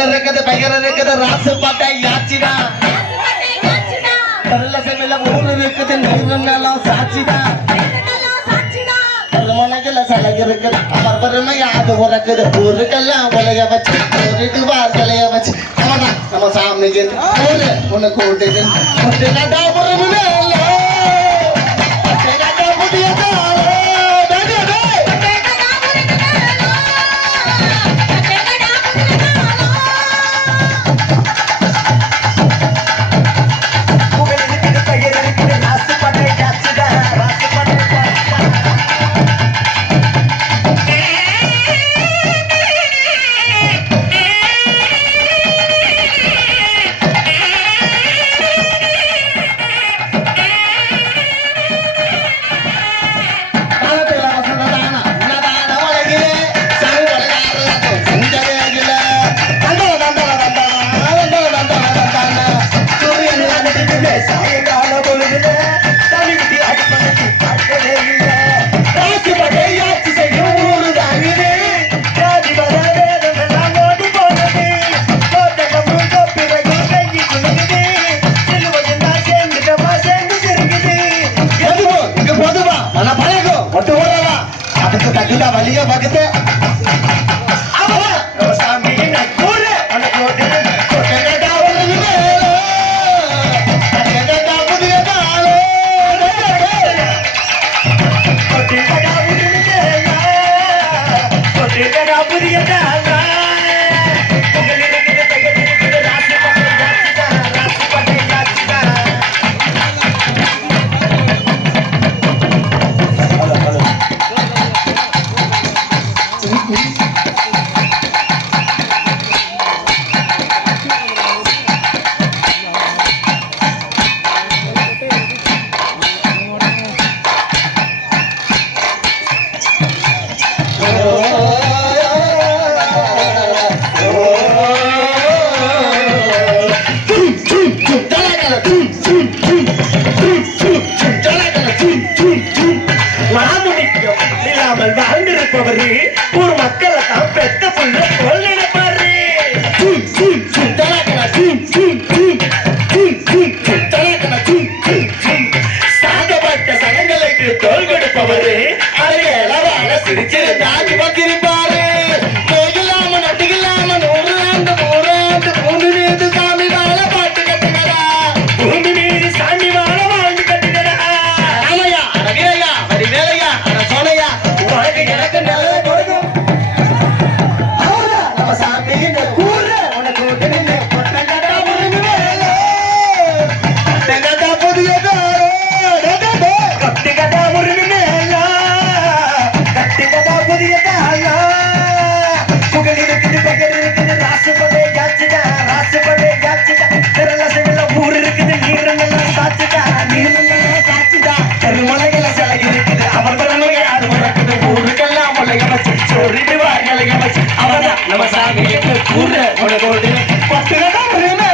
புகழ் இருக்குது பெயர் இருக்குது ராசுப்பட்டை யாச்சிடா செவில ஊர் இருக்குது நீர்னாலும் சாட்சிதான் மலைகள சலகு இருக்குது அவர் பெருமை அது உறக்குது ஊருக்கெல்லாம் உலக வச்சு ஊருக்கு வார்கலைய வச்சு அவனா நம்ம சாமிக்கு உன்னை கூட்டிட்டு kita balinya bagete apa sambil nak kure anak kode kode dawal ni kode dawal dia dalo kode dawal dia dalo ஊர் மக்களை தான் பெத்த புள்ள கொள்ளிடப்பாரு சாதப்பட்ட சடங்களுக்கு தோல் கொடுப்பவரு அதை சிரிச்சிருந்தாங்க பக்கிருப்பாரு கோயிலாம நட்டுகளாம நூறாண்டு மூறாண்டு பூமி மீது சாமி வாழ பாட்டு கட்டுகிறா பூமி மீது சாமி வாழ வாழ்ந்து கட்டுகிறா ஆமையா அட வீரையா வரி வேலையா அட சோனையா உனக்கு எனக்கு நல்ல கொடுக்கும் நம்ம சாமி இந்த கூற உனக்கு உடனே பொட்டங்கடா முருங்க வேலை பொட்டங்கடா புதிய கட்டிகடா முருங்க மேலா கட்டிகடா புதிய தாயா புகழ் இருக்குது பகல் இருக்குது ராசுபடே யாச்சிடா திரள செவில ஊர் இருக்குது நீரெல்லாம் சாட்சிடா சாட்சிடா கருமலைகள சிலை இருக்குது அவர் பெருமை அது உனக்குது ஊருக்கெல்லாம் முளைய வச்சு சொல்லிட்டு வாய்களைய வச்சு அவதான் நம்ம சாமிக்கு கூற உனக்கு பட்டுகடா முருங்க